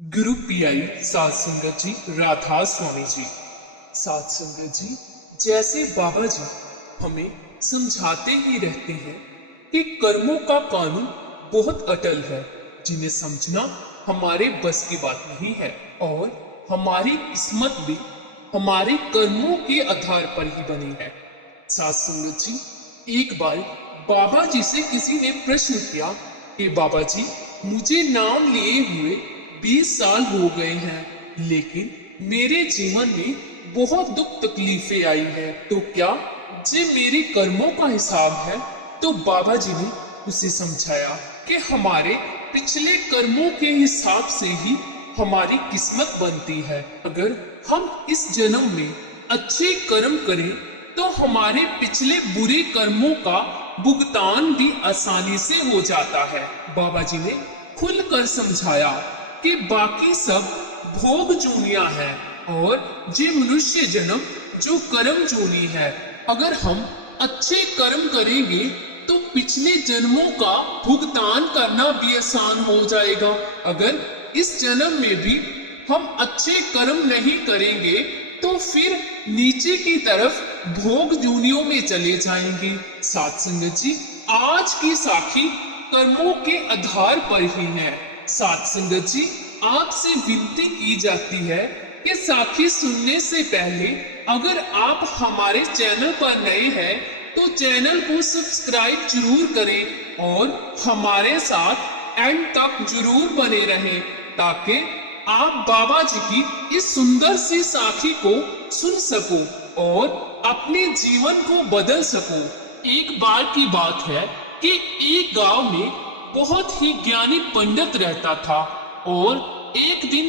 गुरु pi साध संगत जी, राधा स्वामी जी। साध संगत जी, जैसे बाबा जी हमें समझाते ही रहते हैं कि कर्मों का कानून बहुत अटल है, जिन्हें समझना हमारे बस की बात नहीं है और हमारी किस्मत भी हमारे कर्मों के आधार पर ही बनी है। साध संगत जी, एक बार बाबा जी से किसी ने प्रश्न किया कि बाबा जी, मुझे नाम लिए हुए 20 साल हो गए हैं, लेकिन मेरे जीवन में बहुत दुख तकलीफें आई हैं, तो क्या ये मेरे कर्मों का हिसाब है? तो बाबा जी ने उसे समझाया कि हमारे पिछले कर्मों के हिसाब से ही हमारी किस्मत बनती है। अगर हम इस जन्म में अच्छे कर्म करें तो हमारे पिछले बुरे कर्मों का भुगतान भी आसानी से हो जाता है। बाबा जी ने खुलकर समझाया कि बाकी सब भोग जूनिया है और ये मनुष्य जन्म जो कर्म जूनी है। अगर हम अच्छे कर्म करेंगे तो पिछले जन्मों का भुगतान करना भी आसान हो जाएगा। अगर इस जन्म में भी हम अच्छे कर्म नहीं करेंगे तो फिर नीचे की तरफ भोग जूनियों में चले जाएंगे। साध संगत जी, आज की साखी कर्मों के आधार पर ही है। साध संगत जी, आपसे विनती की जाती है कि साखी सुनने से पहले अगर आप हमारे चैनल पर नए हैं तो चैनल को सब्सक्राइब जरूर करें और हमारे साथ एंड तक जरूर बने रहें, ताकि आप बाबा जी की इस सुंदर सी साखी को सुन सको और अपने जीवन को बदल सको। एक बार की बात है कि एक गांव में बहुत ही ज्ञानी पंडित रहता था और एक दिन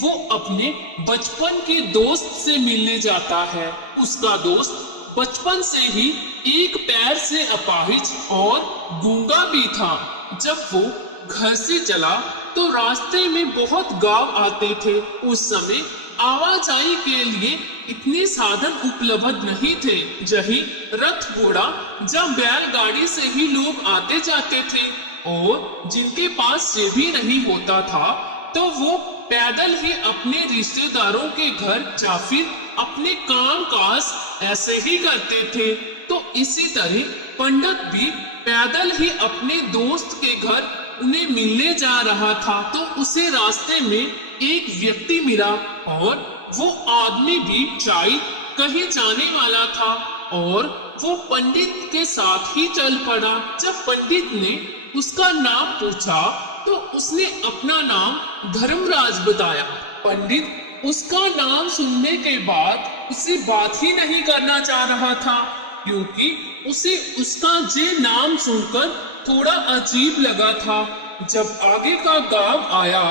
वो अपने बचपन के दोस्त से मिलने जाता है। उसका दोस्त बचपन से ही एक पैर से अपाहिज और गूंगा भी था। जब वो घर से चला तो रास्ते में बहुत गांव आते थे। उस समय आवाजाही के लिए इतने साधन उपलब्ध नहीं थे। जही रथ घोड़ा जब बैलगाड़ी से ही लोग आते जाते थे और जिनके पास ये भी नहीं होता था तो वो पैदल ही अपने रिश्तेदारों के घर या फिर अपने काम काज ऐसे ही करते थे। तो इसी तरह पंडित भी पैदल ही अपने दोस्त के घर उन्हें मिलने जा रहा था। तो उसे रास्ते में एक व्यक्ति मिला और वो आदमी भी शायद कहीं जाने वाला था और वो पंडित के साथ ही चल पड़ा। जब पंडित ने उसका नाम पूछा तो उसने अपना नाम धर्मराज बताया। पंडित उसका नाम सुनने के बाद उसे बात ही नहीं करना चाह रहा था, क्योंकि उसे उसका जे नाम सुनकर थोड़ा अजीब लगा था। जब आगे का गांव आया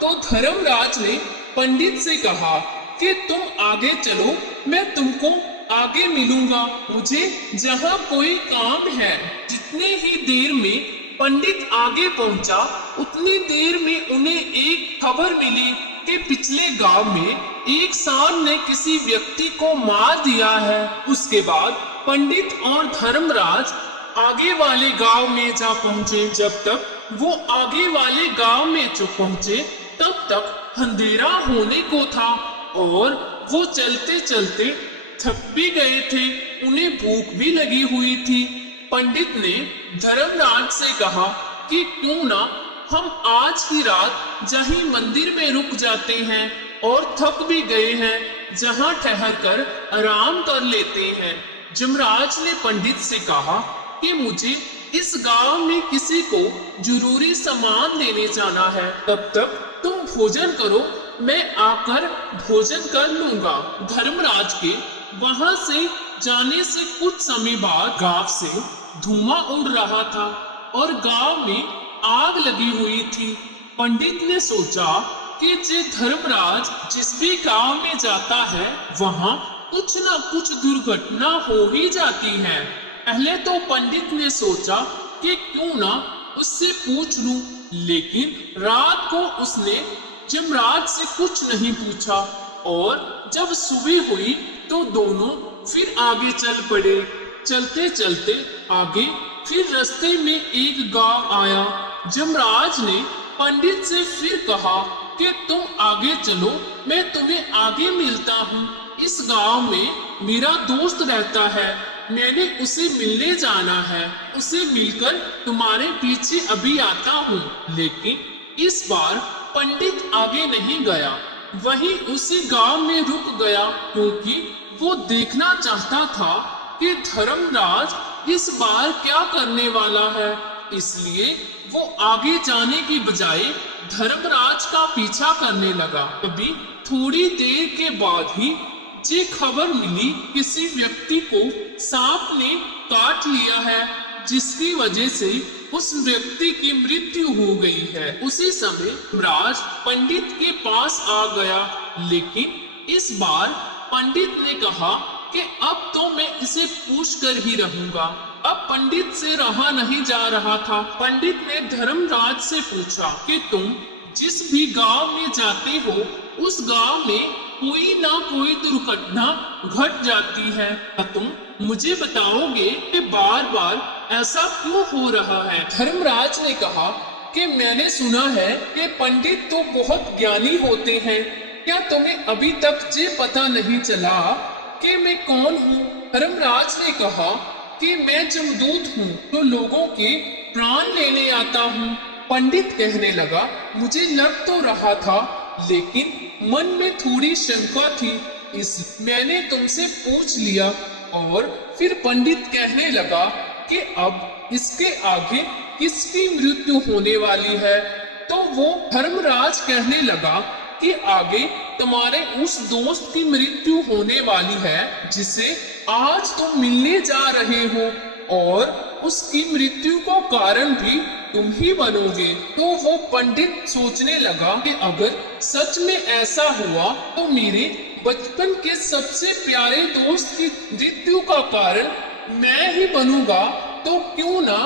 तो धर्मराज ने पंडित से कहा कि तुम आगे चलो, मैं तुमको आगे मिलूंगा, मुझे जहाँ कोई काम है। जितने ही देर में पंडित आगे पहुंचा उतनी देर में उन्हें एक खबर मिली कि पिछले गांव में एक सांड ने किसी व्यक्ति को मार दिया है। उसके बाद पंडित और धर्मराज आगे वाले गांव में जा पहुंचे। जब तक वो आगे वाले गांव में पहुंचे तब तक अंधेरा होने को था और वो चलते चलते थक भी गए थे, उन्हें भूख भी लगी हुई थी। पंडित ने धर्मराज से कहा कि क्यों ना हम आज की रात जहीं मंदिर में रुक जाते हैं और थक भी गए हैं, जहां ठहर कर आराम कर लेते हैं। जमराज ने पंडित से कहा कि मुझे इस गांव में किसी को जरूरी सामान देने जाना है, तब तक तुम भोजन करो, मैं आकर भोजन कर लूंगा। धर्मराज के वहां से जाने से कुछ समय बाद गांव से धुआं उड़ रहा था और गांव में आग लगी हुई थी। पंडित ने सोचा कि जे धर्मराज जिस भी गांव में जाता है वहां कुछ ना कुछ दुर्घटना हो ही जाती है। पहले तो पंडित ने सोचा कि क्यों ना उससे पूछ लूं, लेकिन रात को उसने जमराज से कुछ नहीं पूछा और जब सुबह हुई तो दोनों फिर आगे चल पड़े। चलते चलते आगे फिर रास्ते में एक गांव आया। जमराज ने पंडित से फिर कहा कि तुम आगे चलो, मैं तुम्हें आगे मिलता हूँ। इस गांव में मेरा दोस्त रहता है, मैंने उसे मिलने जाना है। उसे मिलकर तुम्हारे पीछे अभी आता हूँ। लेकिन इस बार पंडित आगे नहीं गया, वहीं उसी गांव में रुक गया, क्योंकि वो देखना चाहता था कि धर्मराज इस बार क्या करने वाला है। इसलिए वो आगे जाने की बजाय धर्मराज का पीछा करने लगा। अभी थोड़ी देर के बाद ही ये खबर मिली, किसी व्यक्ति को सांप ने काट लिया है, जिसकी वजह से उस व्यक्ति की मृत्यु हो गई है। उसी समय राज पंडित के पास आ गया, लेकिन इस बार पंडित ने कहा कि अब तो मैं इसे पूछ कर ही रहूंगा। अब पंडित से रहा नहीं जा रहा था। पंडित ने धर्मराज से पूछा कि तुम जिस भी गांव में जाते हो, उस गांव में कोई ना कोई दुर्घटना घट जाती है। तुम मुझे बताओगे कि बार बार ऐसा क्यों हो रहा है? धर्मराज ने कहा कि मैंने सुना है कि पंडित तो बहुत ज्ञानी होते हैं। क्या तुम्हें अभी तक ये पता नहीं चला कि मैं कौन हूँ? धर्मराज ने कहा कि मैं जमदूत हूँ, तो लोगों के प्राण लेने आता हूँ। पंडित कहने लगा, मुझे लग तो रहा था, लेकिन मन में थोड़ी शंका थी, इस मैंने तुमसे पूछ लिया। और फिर पंडित कहने लगा कि अब इसके आगे किसकी मृत्यु होने वाली है? तो वो धर्मराज कहने लगा कि आगे तुम्हारे उस दोस्त की मृत्यु होने वाली है, जिसे आज तुम मिलने जा रहे हो, और उसकी मृत्यु का कारण भी तुम ही बनोगे। तो वो पंडित सोचने लगा कि अगर सच में ऐसा हुआ तो मेरे बचपन के सबसे प्यारे दोस्त की मृत्यु का कारण मैं ही बनूंगा, तो क्यों ना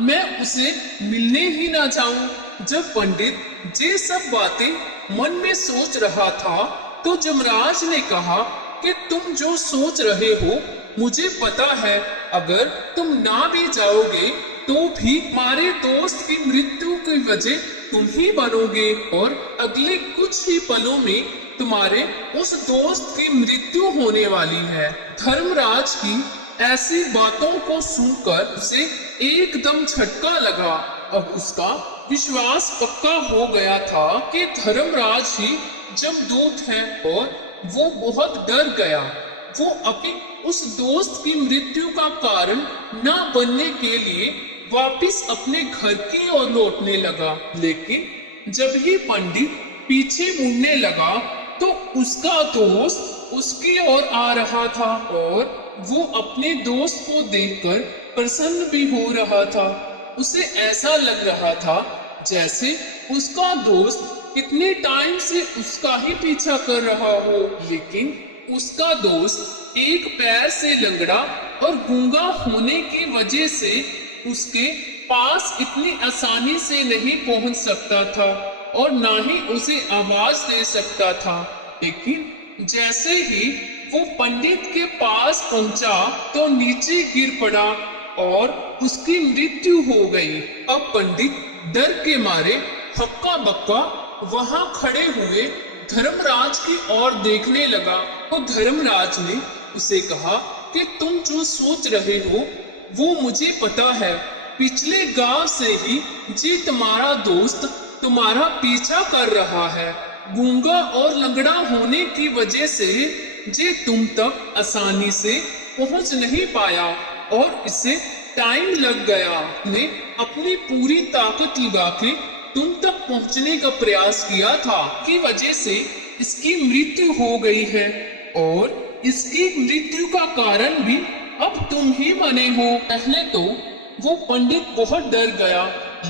मैं उसे मिलने ही ना जाऊं। जब पंडित ये सब बातें मन में सोच रहा था, तो जमराज ने कहा कि तुम जो सोच रहे हो मुझे पता है, अगर तुम ना भी जाओगे तो भी हमारे दोस्त की मृत्यु की वजह तुम ही बनोगे, और अगले कुछ ही पलों में तुम्हारे उस दोस्त की मृत्यु होने वाली है। धर्मराज की ऐसी बातों को सुनकर उसे एकदम झटका लगा। अब उसका विश्वास पक्का हो गया था कि धर्मराज ही जमदूत है, और वो बहुत डर गया। वो अपने उस दोस्त की मृत्यु का कारण न बनने के लिए वापस अपने घर की ओर लौटने लगा। लेकिन जब ही पंडित पीछे मुड़ने लगा, तो उसका दोस्त उसकी ओर आ रहा था, और वो अपने दोस्त को देखकर प्रसन्न भी हो रहा था। उसे ऐसा लग रहा था जैसे उसका दोस्त इतने टाइम से उसका ही पीछा कर रहा हो। लेकिन उसका दोस्त एक पैर से लंगड़ा और गूंगा होने की वजह से उसके पास इतनी आसानी से नहीं पहुंच सकता था, और ना ही उसे आवाज दे सकता था। लेकिन जैसे ही वो पंडित के पास पहुंचा, तो नीचे गिर पड़ा और उसकी मृत्यु हो गई। अब पंडित डर के मारे हक्का बक्का वहां खड़े हुए धर्मराज की ओर देखने लगा। तो धर्मराज ने उसे कहा कि तुम जो सोच रहे हो वो मुझे पता है। पिछले गांव से ही जी तुम्हारा दोस्त तुम्हारा पीछा कर रहा है। गूंगा और लंगड़ा होने की वजह से जे तुम तक आसानी से पहुंच नहीं पाया, और इसे टाइम लग गया। ने अपनी पूरी ताकत लगा के तुम तक पहुंचने का प्रयास किया था, की वजह से इसकी मृत्यु हो गई है, और इसकी मृत्यु का कारण भी अब तुम ही बने हो। पहले तो वो पंडित बहुत डर गया,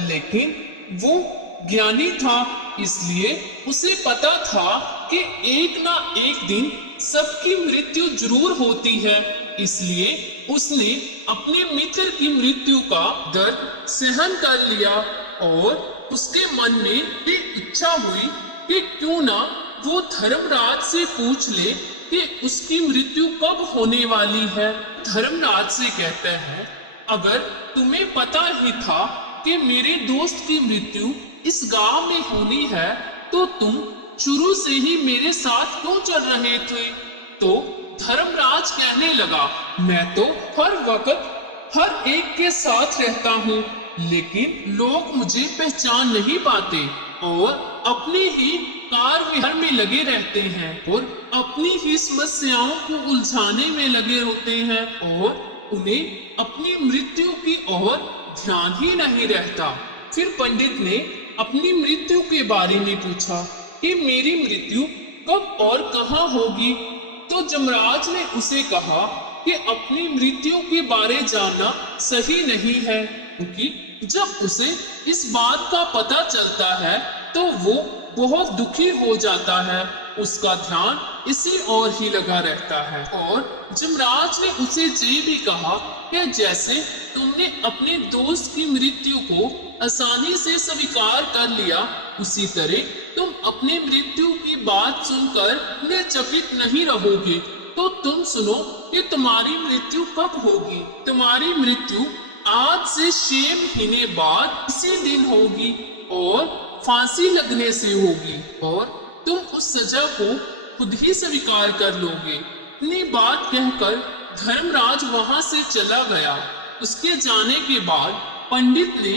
लेकिन वो ज्ञानी था, इसलिए उसे पता था कि एक ना एक दिन सबकी मृत्यु जरूर होती है। इसलिए उसने अपने मित्र की मृत्यु का दर्द सहन कर लिया, और उसके मन में ये इच्छा हुई कि क्यों ना वो धर्मराज से पूछ ले कि उसकी मृत्यु कब होने वाली है। धर्मराज से कहते हैं, अगर तुम्हें पता ही था कि मेरे दोस्त की मृत्यु इस गांव में होनी है, तो तुम शुरू से ही मेरे साथ क्यों चल रहे थे? तो धर्मराज कहने लगा, मैं तो हर वक्त हर एक के साथ रहता हूँ, लेकिन लोग मुझे पहचान नहीं पाते और अपने ही कार विहार में लगे रहते हैं और अपनी ही समस्याओं को उलझाने में लगे होते हैं और उन्हें अपनी मृत्यु की ओर ध्यान ही नहीं रहता। फिर पंडित ने अपनी मृत्यु के बारे में पूछा कि मेरी मृत्यु कब और कहाँ होगी? तो जमराज ने उसे कहा कि अपनी मृत्यु के बारे जानना सही नहीं है, क्योंकि जब उसे इस बात का पता चलता है तो वो बहुत दुखी हो जाता है, उसका ध्यान इसी ओर ही लगा रहता है। और जमराज ने उसे ये भी कहा कि जैसे तुमने अपने दोस्त की मृत्यु को आसानी से स्वीकार कर लिया, उसी तरह तुम अपने मृत्यु की बात सुनकर निश्चकित नहीं रहोगे। तो तुम सुनो कि तुम्हारी मृत्यु कब होगी। तुम्हारी मृत्यु आज से 6 महीने बाद इसी दिन होगी और फांसी लगने से होगी और तुम उस सजा को खुद ही स्वीकार कर लोगे। इतनी बात कहकर धर्मराज वहां से चला गया। उसके जाने के बाद पंडित ने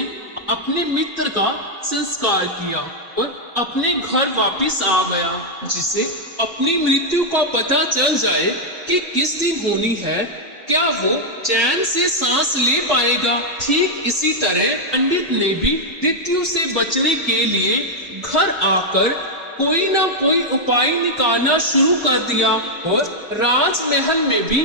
अपने मित्र का संस्कार किया और अपने घर वापस आ गया। जिसे अपनी मृत्यु का पता चल जाए कि किस दिन होनी है, क्या वो चैन से सांस ले पाएगा? ठीक इसी तरह पंडित ने भी मृत्यु से बचने के लिए घर आकर कोई ना कोई उपाय निकालना शुरू कर दिया और राजमहल में भी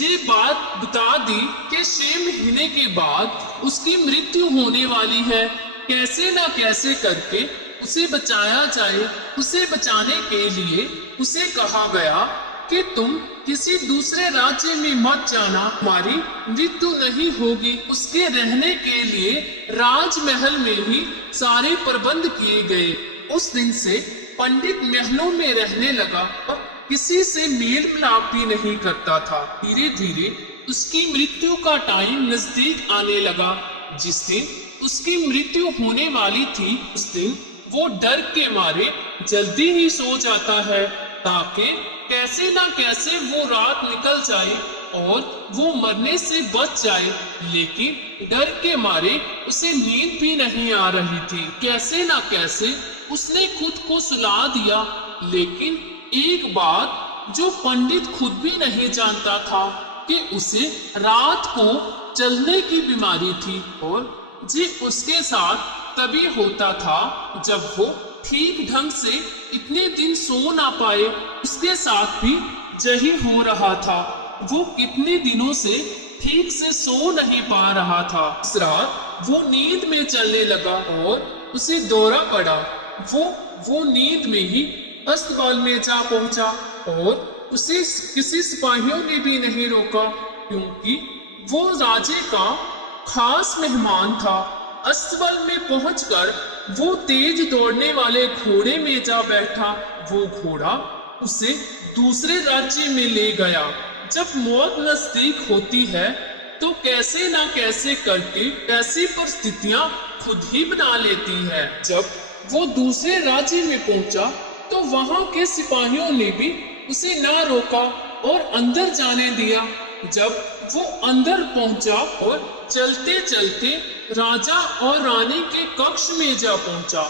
ये बात बता दी कि 6 महीने के बाद उसकी मृत्यु होने वाली है। कैसे ना कैसे करके उसे बचाया जाए। उसे बचाने के लिए उसे कहा गया कि तुम किसी दूसरे राज्य में मत जाना, तुम्हारी मृत्यु नहीं होगी। उसके रहने के लिए राजमहल में ही सारे प्रबंध किए गए। उस दिन से पंडित महलों में रहने लगा और किसी से मेल मिलाप भी नहीं करता था। धीरे धीरे उसकी मृत्यु का टाइम नजदीक आने लगा। जिस दिन उसकी मृत्यु होने वाली थी, उस दिन वो डर के मारे जल्दी ही सो जाता है ताकि कैसे ना कैसे वो रात निकल जाए और वो मरने से बच जाए। लेकिन डर के मारे उसे नींद भी नहीं आ रही थी। कैसे ना कैसे उसने खुद को सुला दिया। लेकिन एक बात जो पंडित खुद भी नहीं जानता था कि उसे रात को चलने की बीमारी थी और जी उसके साथ तभी होता था जब वो ठीक ढंग से इतने दिन सो ना पाए। उसके साथ भी यही हो रहा था। वो कितने दिनों से ठीक से सो नहीं पा रहा था। इस रात वो नींद में चलने लगा और उसे दौरा पड़ा। वो नींद में ही अस्पताल में जा पहुंचा और उसे किसी सिपाहियों ने भी नहीं रोका, क्योंकि वो राजे का खास मेहमान था। अस्पताल में पहुंचकर वो तेज दौड़ने वाले घोड़े में जा बैठा। वो घोड़ा उसे दूसरे राज्य में ले गया। जब मौत नजदीक होती है तो कैसे ना कैसे करके ऐसी परिस्थितियां खुद ही बना लेती है। जब वो दूसरे राज्य में पहुंचा तो वहां के सिपाहियों ने भी उसे ना रोका और अंदर जाने दिया। जब वो अंदर पहुंचा और चलते चलते राजा और रानी के कक्ष में जा पहुंचा।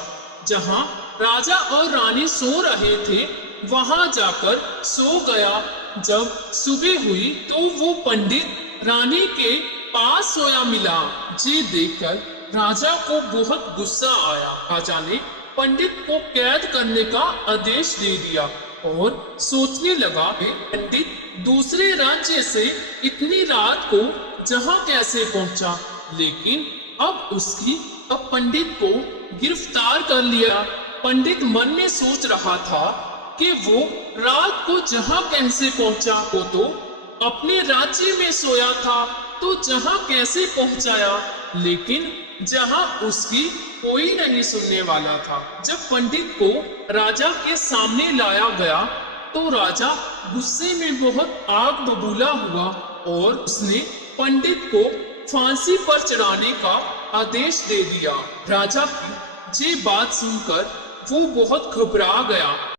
जहां राजा और रानी सो रहे थे वहां जाकर सो गया। जब सुबह हुई तो वो पंडित रानी के पास सोया मिला। ये देखकर राजा को बहुत गुस्सा आया। राजा ने पंडित को कैद करने का आदेश दे दिया और सोचने लगा कि पंडित दूसरे राज्य से इतनी रात को जहां कैसे पहुंचा। लेकिन अब पंडित को गिरफ्तार कर लिया। पंडित मन में सोच रहा था कि वो रात को जहां कैसे पहुंचा। वो तो अपने राज्य में सोया था, तो जहां कैसे पहुंचाया। लेकिन जहां उसकी कोई नहीं सुनने वाला था। जब पंडित को राजा के सामने लाया गया तो राजा गुस्से में बहुत आग बबूला हुआ और उसने पंडित को फांसी पर चढ़ाने का आदेश दे दिया। राजा की ये बात सुनकर वो बहुत घबरा गया